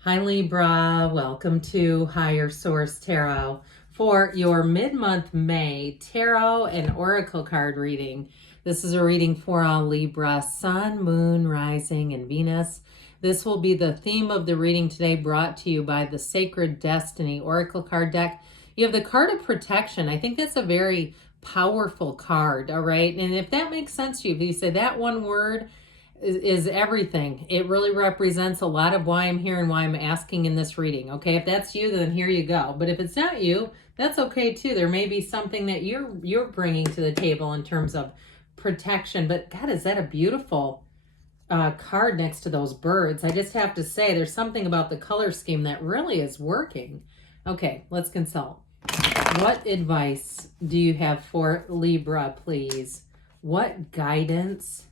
Hi Libra, welcome to Higher Source Tarot for your mid-month May tarot and oracle card reading. This is a reading for all Libra, Sun, Moon, Rising, and Venus. This will be the theme of the reading today, brought to you by the Sacred Destiny Oracle card deck. You have the card of protection. I think that's a very powerful card, all right? And if that makes sense to you, if you say that one word, is everything. It really represents a lot of why I'm here and why I'm asking in this reading. Okay, if that's you, then here you go. But if it's not you, that's okay too. There may be something that you're bringing to the table in terms of protection. But God, is that a beautiful card next to those birds? I just have to say, there's something about the color scheme that really is working. Okay, let's consult. What advice do you have for Libra, please? What guidance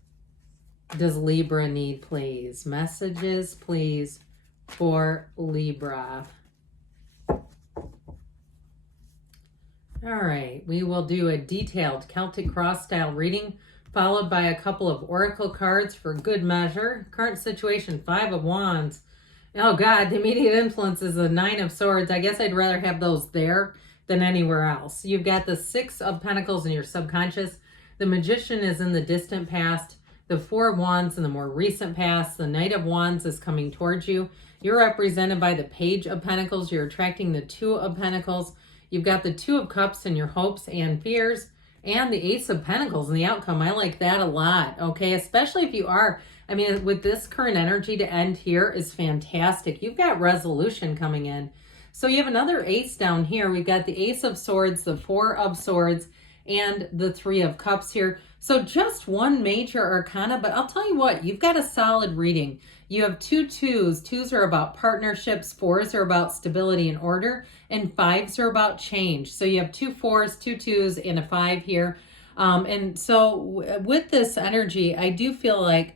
does Libra need, please? Messages, please, for Libra. All right, we will do a detailed Celtic cross style reading, followed by a couple of oracle cards for good measure. Current situation, 5 of Wands. Oh God, the immediate influence is the 9 of Swords. I guess I'd rather have those there than anywhere else. You've got the 6 of Pentacles in your subconscious. The Magician is in the distant past. The 4 of Wands in the more recent past. The Knight of Wands is coming towards you. You're represented by the Page of Pentacles. You're attracting the 2 of Pentacles. You've got the 2 of Cups in your hopes and fears. And the Ace of Pentacles in the outcome. I like that a lot, okay? Especially if you are, I mean, with this current energy to end here is fantastic. You've got resolution coming in. So you have another ace down here. We've got the Ace of Swords, the 4 of Swords, and the 3 of Cups here. So just one major arcana, but I'll tell you what, you've got a solid reading. You have 2 twos. 2s are about partnerships, 4s are about stability and order, and 5s are about change. So you have 2 4s, 2 2s, and a 5 here. And so with this energy, I do feel like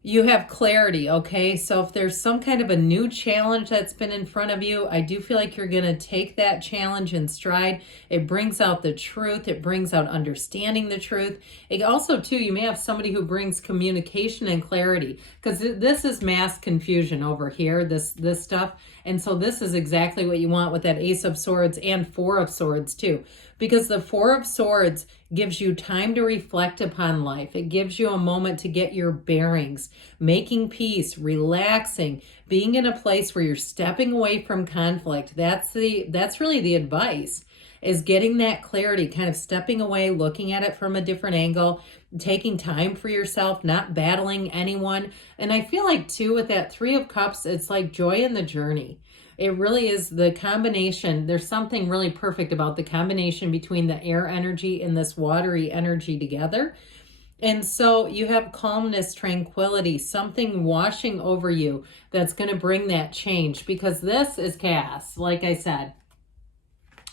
you have clarity, okay? So if there's some kind of a new challenge that's been in front of you, I do feel like you're going to take that challenge in stride. It brings out the truth. It brings out understanding the truth. It also, too, you may have somebody who brings communication and clarity, because this is mass confusion over here, this stuff. And so this is exactly what you want with that Ace of Swords and 4 of Swords, too. Because the 4 of Swords gives you time to reflect upon life. It gives you a moment to get your bearings, making peace, relaxing, being in a place where you're stepping away from conflict. That's really the advice, is getting that clarity, kind of stepping away, looking at it from a different angle, taking time for yourself, not battling anyone. And I feel like, too, with that 3 of Cups, it's like joy in the journey. It really is the combination. There's something really perfect about the combination between the air energy and this watery energy together. And so you have calmness, tranquility, something washing over you that's going to bring that change, because this is chaos. Like I said,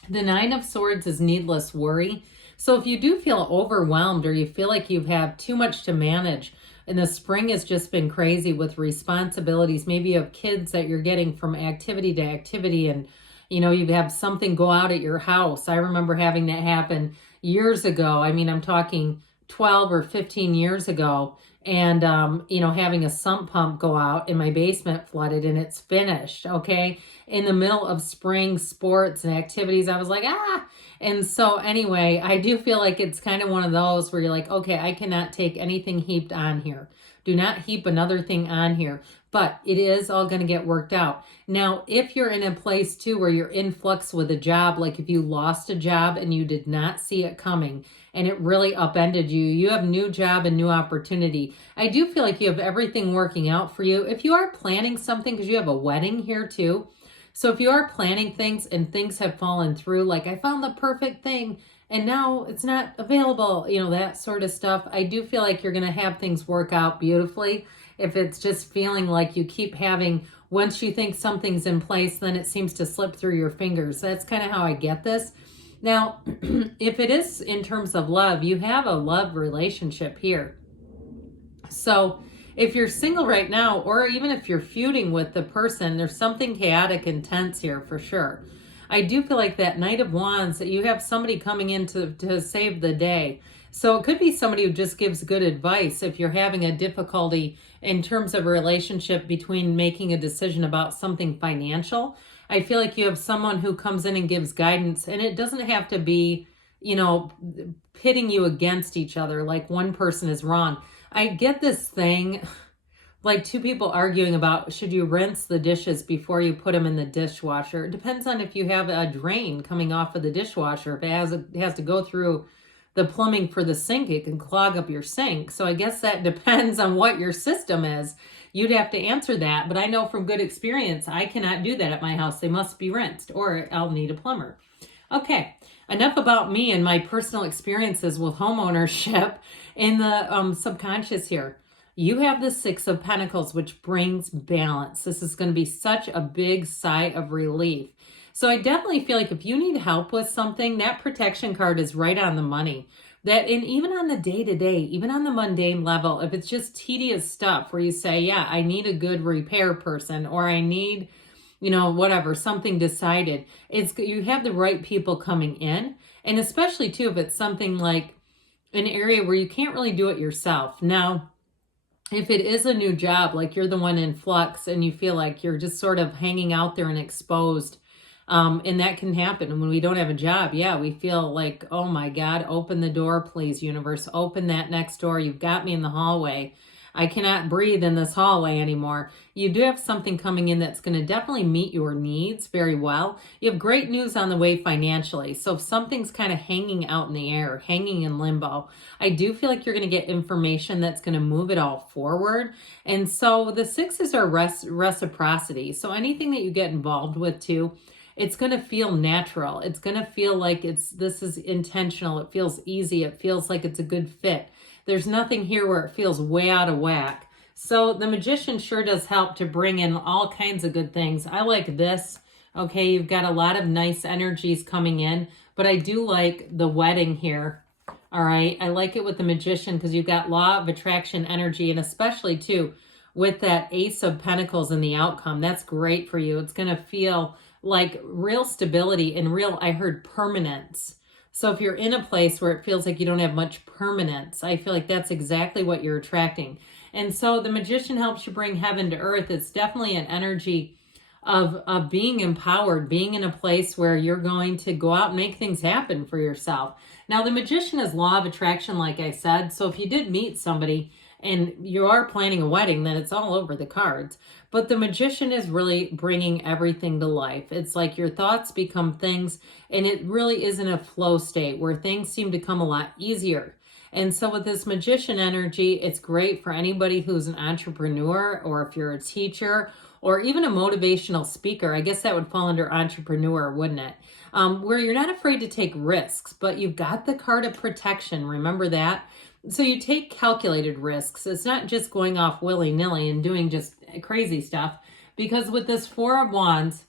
the 9 of Swords is needless worry. So if you do feel overwhelmed, or you feel like you have too much to manage, and the spring has just been crazy with responsibilities, maybe you have kids that you're getting from activity to activity, and you have something go out at your house. I remember having that happen years ago. I mean, I'm talking 12 or 15 years ago, and having a sump pump go out in my basement flooded, and it's finished, okay? In the middle of spring sports and activities, I was like, And so anyway, I do feel like it's kind of one of those where you're like, okay, I cannot take anything heaped on here. Do not heap another thing on here. But it is all going to get worked out. Now, if you're in a place, too, where you're in flux with a job, like if you lost a job and you did not see it coming and it really upended you, you have new job and new opportunity. I do feel like you have everything working out for you. If you are planning something, because you have a wedding here, too. So if you are planning things and things have fallen through, like I found the perfect thing and now it's not available, that sort of stuff, I do feel like you're going to have things work out beautifully. If it's just feeling like you keep having, once you think something's in place, then it seems to slip through your fingers. That's kind of how I get this. Now, if it is in terms of love, you have a love relationship here. So if you're single right now, or even if you're feuding with the person, there's something chaotic and tense here for sure. I do feel like that Knight of Wands, that you have somebody coming in to save the day. So it could be somebody who just gives good advice if you're having a difficulty in terms of a relationship between making a decision about something financial. I feel like you have someone who comes in and gives guidance, and it doesn't have to be, you know, pitting you against each other like one person is wrong. I get this thing like two people arguing about should you rinse the dishes before you put them in the dishwasher. It depends on if you have a drain coming off of the dishwasher. If it has to go through the plumbing for the sink, it can clog up your sink. So I guess that depends on what your system is. You'd have to answer that. But I know from good experience, I cannot do that at my house. They must be rinsed or I'll need a plumber. Okay, enough about me and my personal experiences with homeownership in the subconscious here. You have the Six of Pentacles, which brings balance. This is going to be such a big sigh of relief. So I definitely feel like if you need help with something, that protection card is right on the money. That, and even on the day-to-day, even on the mundane level, if it's just tedious stuff where you say, yeah, I need a good repair person, or I need, you know, whatever, something decided, you have the right people coming in. And especially too, if it's something like an area where you can't really do it yourself. Now, if it is a new job, like you're the one in flux and you feel like you're just sort of hanging out there and exposed, and that can happen. And when we don't have a job, yeah, we feel like, oh my God, open the door, please, universe. Open that next door. You've got me in the hallway. I cannot breathe in this hallway anymore. You do have something coming in that's going to definitely meet your needs very well. You have great news on the way financially. So if something's kind of hanging out in the air, hanging in limbo, I do feel like you're going to get information that's going to move it all forward. And so the sixes are reciprocity. So anything that you get involved with too, it's going to feel natural. It's going to feel like this is intentional. It feels easy. It feels like it's a good fit. There's nothing here where it feels way out of whack. So the Magician sure does help to bring in all kinds of good things. I like this. Okay, you've got a lot of nice energies coming in, but I do like the wedding here. All right, I like it with the Magician because you've got law of attraction energy, and especially too with that Ace of Pentacles in the outcome. That's great for you. It's going to feel like real stability and real, I heard, permanence. So if you're in a place where it feels like you don't have much permanence, I feel like that's exactly what you're attracting. And so the Magician helps you bring heaven to earth. It's definitely an energy of being empowered, being in a place where you're going to go out and make things happen for yourself. Now, the Magician is law of attraction, like I said. So if you did meet somebody and you are planning a wedding, then it's all over the cards. But the Magician is really bringing everything to life. It's like your thoughts become things, and it really is in a flow state where things seem to come a lot easier. And so with this Magician energy, it's great for anybody who's an entrepreneur, or if you're a teacher, or even a motivational speaker. I guess that would fall under entrepreneur, wouldn't it? Where you're not afraid to take risks, but you've got the card of protection. Remember that? So you take calculated risks. It's not just going off willy-nilly and doing just crazy stuff. Because with this Four of Wands,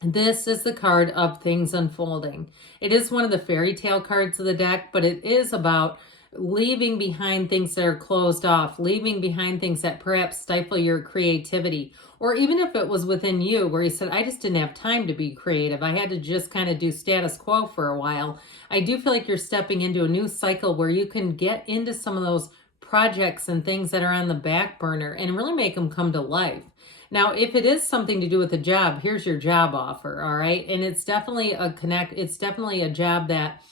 this is the card of things unfolding. It is one of the fairy tale cards of the deck, but it is about leaving behind things that are closed off, leaving behind things that perhaps stifle your creativity. Or even if it was within you where you said, I just didn't have time to be creative. I had to just kind of do status quo for a while. I do feel like you're stepping into a new cycle where you can get into some of those projects and things that are on the back burner and really make them come to life. Now, if it is something to do with a job, here's your job offer, all right? And it's definitely it's definitely a job that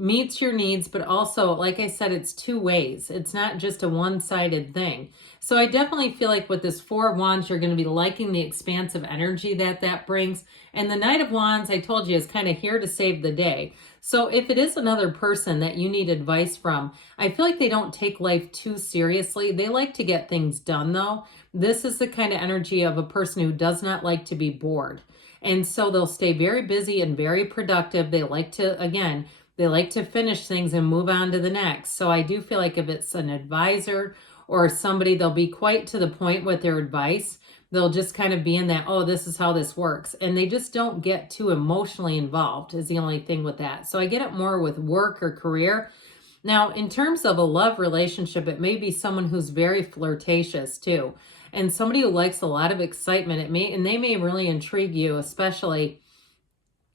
meets your needs, but also, like I said, it's two ways. It's not just a one-sided thing. So I definitely feel like with this Four of Wands, you're going to be liking the expansive energy that brings. And the Knight of Wands, I told you, is kind of here to save the day. So if it is another person that you need advice from, I feel like they don't take life too seriously. They like to get things done, though. This is the kind of energy of a person who does not like to be bored. And so they'll stay very busy and very productive. They like to, again, they like to finish things and move on to the next. So I do feel like if it's an advisor or somebody, they'll be quite to the point with their advice. They'll just kind of be in that, oh, this is how this works. And they just don't get too emotionally involved is the only thing with that. So I get it more with work or career. Now, in terms of a love relationship, it may be someone who's very flirtatious too. And somebody who likes a lot of excitement. They may really intrigue you, especially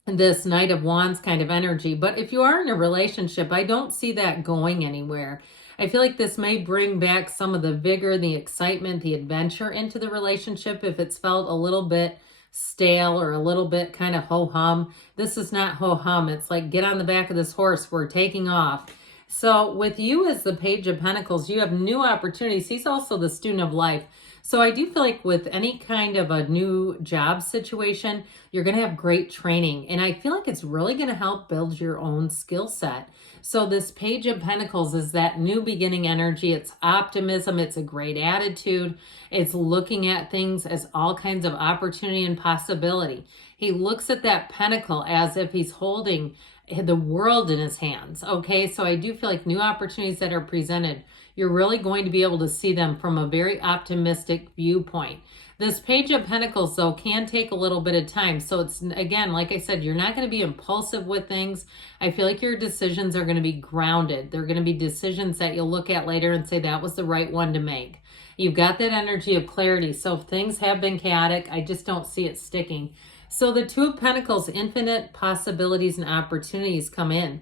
this Knight of Wands kind of energy. But if you are in a relationship, I don't see that going anywhere. I feel like this may bring back some of the vigor, the excitement, the adventure into the relationship if it's felt a little bit stale or a little bit kind of ho-hum. This is not ho-hum. It's like, get on the back of this horse. We're taking off. So with you as the Page of Pentacles, you have new opportunities. He's also the student of life. So I do feel like with any kind of a new job situation, you're going to have great training. And I feel like it's really going to help build your own skill set. So this Page of Pentacles is that new beginning energy. It's optimism. It's a great attitude. It's looking at things as all kinds of opportunity and possibility. He looks at that pentacle as if he's holding the world in his hands. Okay, so I do feel like new opportunities that are presented, you're really going to be able to see them from a very optimistic viewpoint. This Page of Pentacles, though, can take a little bit of time. So it's, again, like I said, you're not going to be impulsive with things. I feel like your decisions are going to be grounded. They're going to be decisions that you'll look at later and say, that was the right one to make. You've got that energy of clarity. So if things have been chaotic, I just don't see it sticking. So the Two of Pentacles, infinite possibilities and opportunities come in.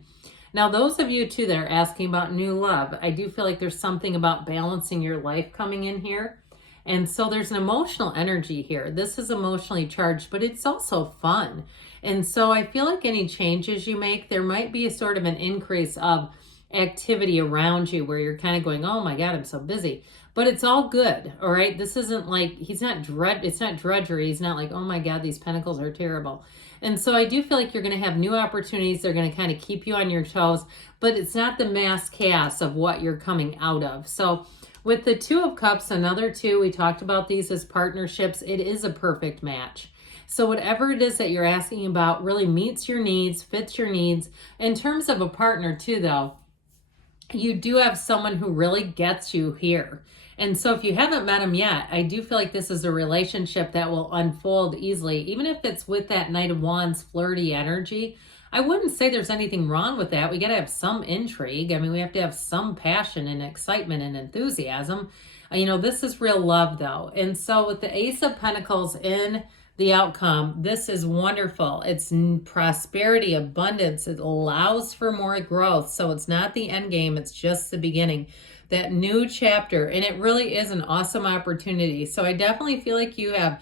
Now, those of you, too, that are asking about new love, I do feel like there's something about balancing your life coming in here. And so there's an emotional energy here. This is emotionally charged, but it's also fun. And so I feel like any changes you make, there might be a sort of an increase of activity around you where you're kind of going, oh my God, I'm so busy. But it's all good, all right? This isn't like, it's not drudgery. He's not like, oh my God, these pentacles are terrible. And so I do feel like you're going to have new opportunities. They're going to kind of keep you on your toes, but it's not the mass chaos of what you're coming out of. So with the Two of Cups, another two, we talked about these as partnerships. It is a perfect match. So whatever it is that you're asking about really meets your needs, fits your needs. In terms of a partner too, though, you do have someone who really gets you here. And so if you haven't met him yet, I do feel like this is a relationship that will unfold easily, even if it's with that Knight of Wands flirty energy. I wouldn't say there's anything wrong with that. We got to have some intrigue. I mean, we have to have some passion and excitement and enthusiasm. You know, this is real love, though. And so with the Ace of Pentacles in the outcome, this is wonderful. It's prosperity, abundance. It allows for more growth. So it's not the end game. It's just the beginning, that new chapter. And it really is an awesome opportunity. So I definitely feel like you have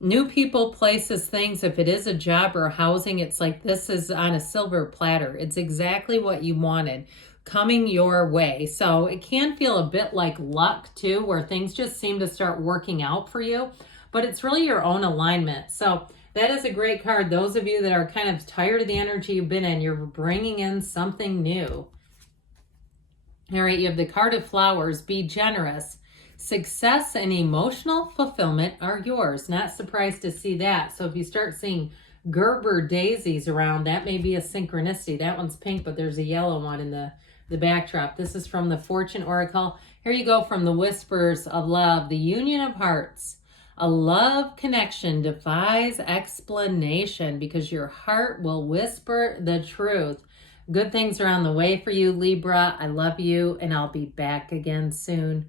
new people, places, things. If it is a job or housing, it's like this is on a silver platter. It's exactly what you wanted coming your way. So it can feel a bit like luck too, where things just seem to start working out for you, but it's really your own alignment. So that is a great card. Those of you that are kind of tired of the energy you've been in, you're bringing in something new. All right, you have the card of flowers. Be generous. Success and emotional fulfillment are yours. Not surprised to see that. So if you start seeing Gerber daisies around, that may be a synchronicity. That one's pink, but there's a yellow one in the backdrop. This is from the Fortune Oracle. Here you go from the Whispers of Love, the Union of Hearts. A love connection defies explanation because your heart will whisper the truth. Good things are on the way for you, Libra. I love you, and I'll be back again soon.